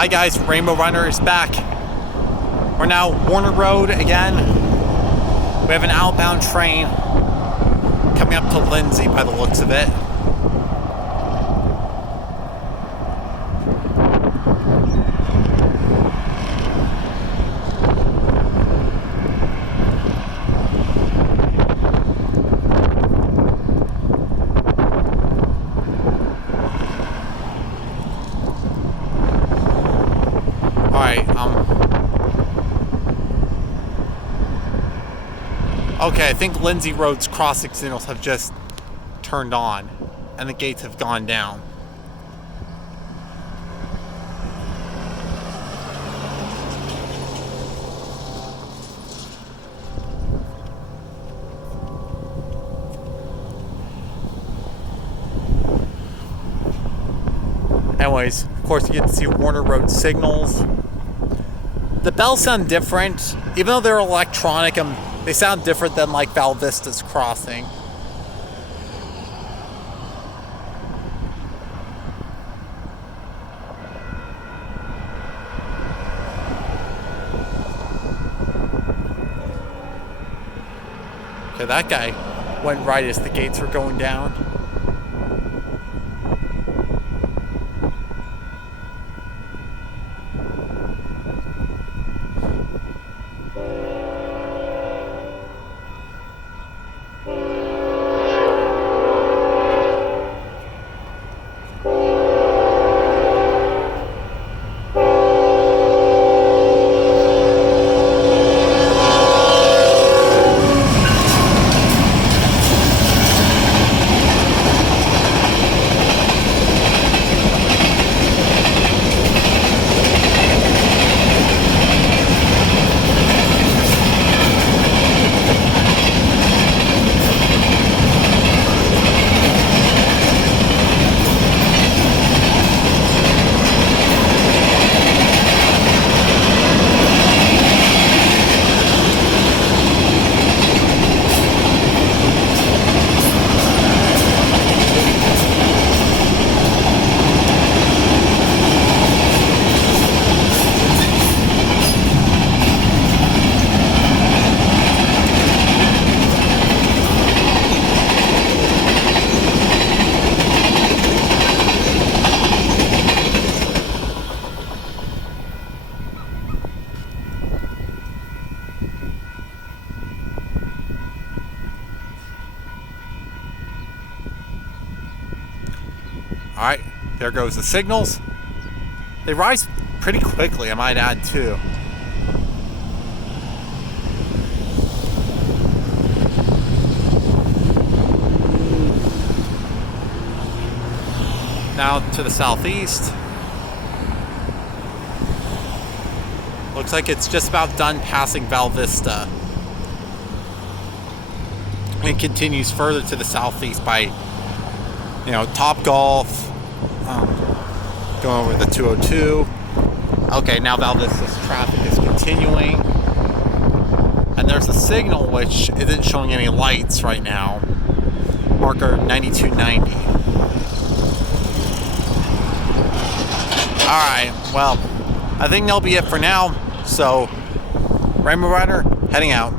Hi guys, Rainbow Runner is back. We're now Warner Road again. We have an outbound train coming up to Lindsay by the looks of it. Okay, I think Lindsay Road's crossing signals have just turned on and the gates have gone down. Anyways, of course you get to see Warner Road signals. The bells sound different, even though they're electronic. They sound different than like Val Vista's crossing. Okay, that guy went right as the gates were going down. Alright, there goes the signals. They rise pretty quickly, I might add, too. Now to the southeast. Looks like it's just about done passing Val Vista. It continues further to the southeast by, Top Golf. Going over the 202. Okay, now Val Vista's traffic is continuing. And there's a signal which isn't showing any lights right now. Marker 9290. Alright, well, I think that'll be it for now. So, Rainbow Rider, heading out.